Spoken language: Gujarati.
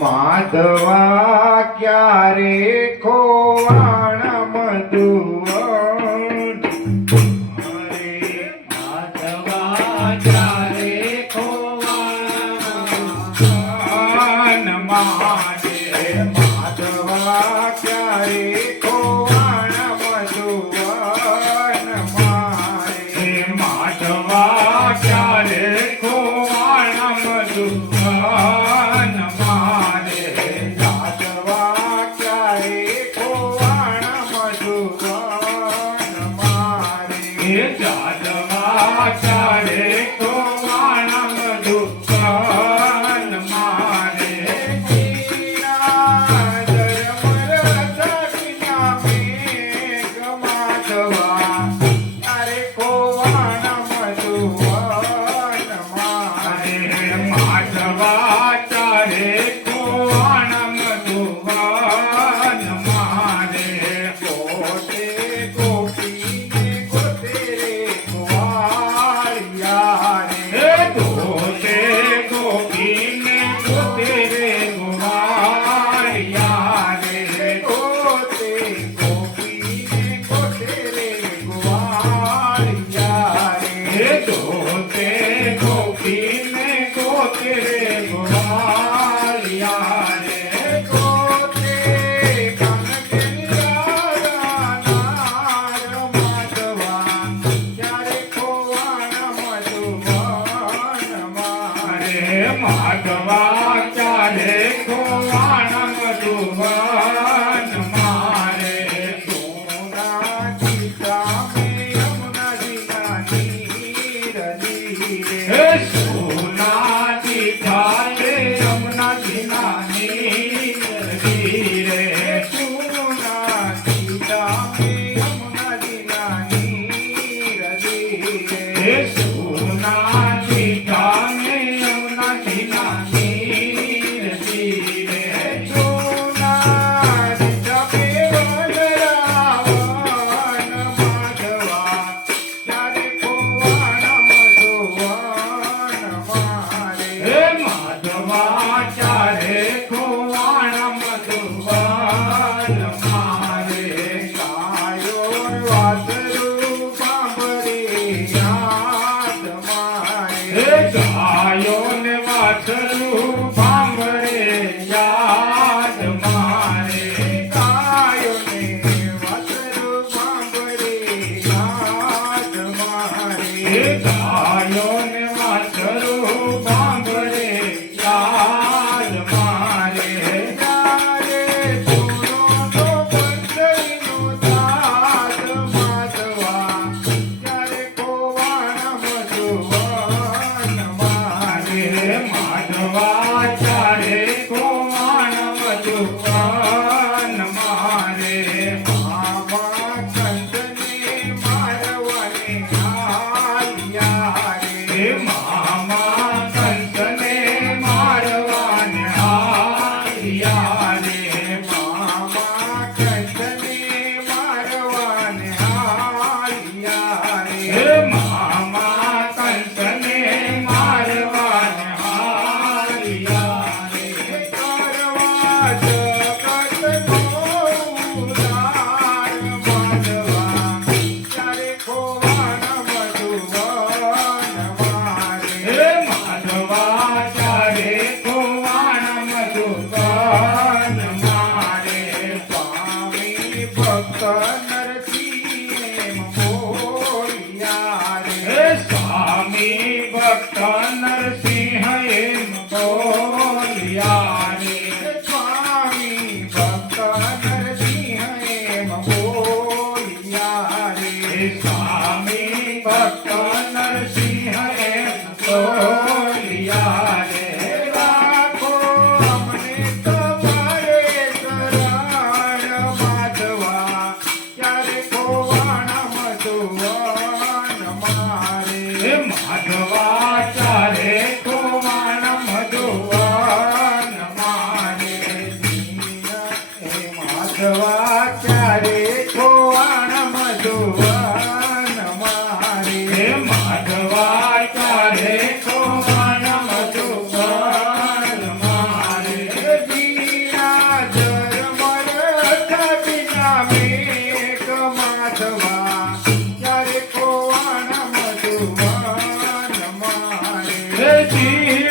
માધવા ક્યારે ખોવાણ મધુવન માધવા ક્યારે ખોવાણ માને માધવા ક્યારે ખોવાણ મધુવન માને માધવા ક્યારે ખોવાણ મધુવન મારે માધવા ક્યારે ખોવાણ મધુવન મારે જાદવા ક્યારે ખોવાણ મધુવન મારે માધવા ક્યારે ખોવાણ મધુવન મારે પોતે ગોપીને ગોતે રે ગોવાળિયા રે પોતે ગોપીને પોતે રે ગોવાળિયા રે પોતે ગોપીને ગોતે રે ગોવાળિયા રે પોતે ગોપીને પોતે રે ગોવાળિયા રે ગોતે કનકરિયા માધવા ક્યારે ખોવાણ મધુવન મારે માધવા ક્યારે ખોવાણ મધુવન મારે સોના ચિતા મે યમુના જીનાની રજી રે સોના દીઠારે યમુના જીનાની નદી રે સોના ચિતા મે યમુના જીનાની રજી રે સોના દીઠાને યમુના જીનાની નદી રે સોના ચિતા મે વનરાવન માધવા ક્યારે ખોવાણ મધુવન મારે માધવા ક્યારે ખોવાણ મધુવન મારે ગાયો વાસરું સાંભળે યાદ મારે ગાયો ને વાછરું સાંભળે યાદ મારે ગાયો ને વાસરું સાંભળે યાદ મારે ગાયો ને વાછરું સાંભળે યાદ મારે ત્યારે સુનો તો પંચઈનો દાસ માધવા ત્યારે ખોવાણ મધુવન મારે માધવા ક્યારે ખોવાણ મધુવન મારે મામા કંદને મારવાને આલિયા રે મામા કંસને મારવાને આવ્યા રે મામા કંદને મારવાને આલિયા રે મામા કંસને મારવાને આવ્યા રે કરવા જગત કો ઉદ્ધાર માધવા ત્યારે ખોવાણ મધુવન મારે માધવા ક્યારે ખોવાણ મધુવન મારે સ્વામી ભક્ત નરસિંહે બોલ્યા રે સ્વામી ભક્ત નરસિંહ એમ બોલ્યા રે સ્વામી ભક્ત નરસિંહે બોલ્યા રે સ્વામી ભક્ત નરસિંહ એમ બોલ્યા રે રાખો અમને તમારે શરણ માધવા ક્યારે ખોવાણ મધુવન મારે માધવા ક્યારે ખોવાણ મધુવન મારે માધવા ક્યારે ખોવાણ મધુવન મારે માધવા ક્યારે ખોવાણ મધુવન નરસિંહ